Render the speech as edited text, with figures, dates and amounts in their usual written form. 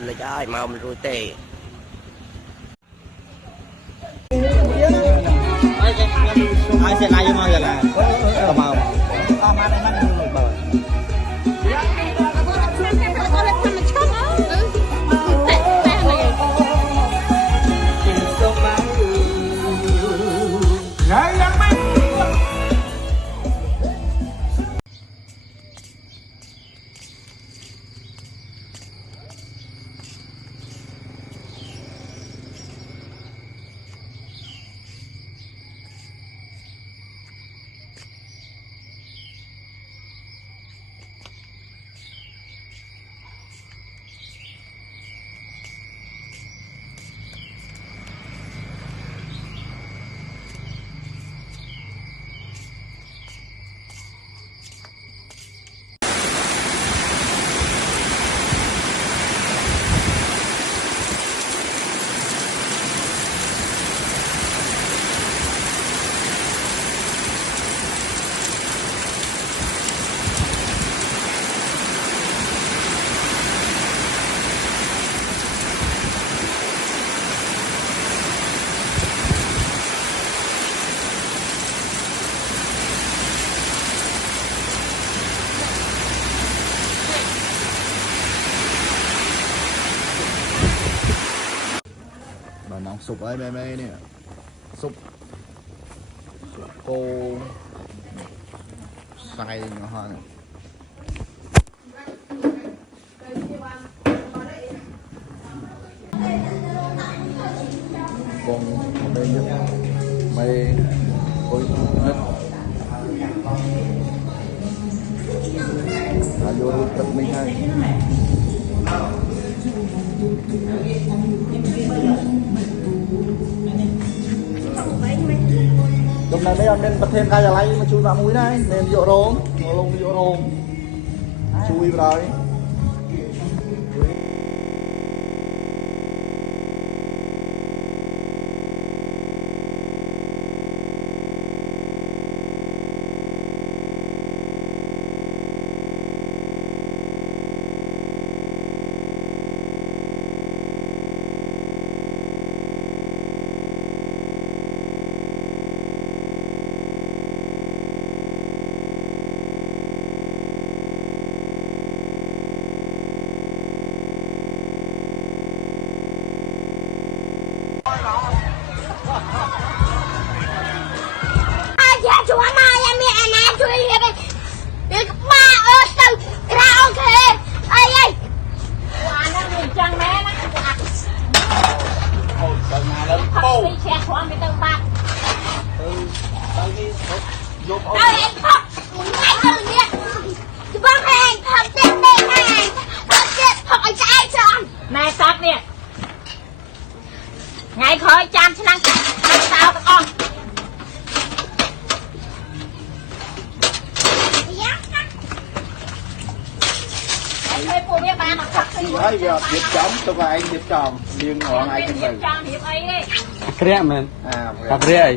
lịch ai mà mình rồi tệ ai sẽ lại mà giờ là màu bà nóng sụp ấy mê mê nè sụp cô sai nhỏ hơn con đây nhất mây ôi nhất là vô rất mình hay lúc này mấy ông nên bật thêm ca giả lấy mà chui vào mũi này nên dỗ rôm lông dỗ rôm chui vào đấy mẹ sắp nè ngày khởi chăm cho năng sao các con anh phụ biết ba mặc thật gì ấy giờ điệp trống tôi và anh điệp tròn liên ngọn ai cũng tròn hiệp ấy đi Kaya man. à Kaya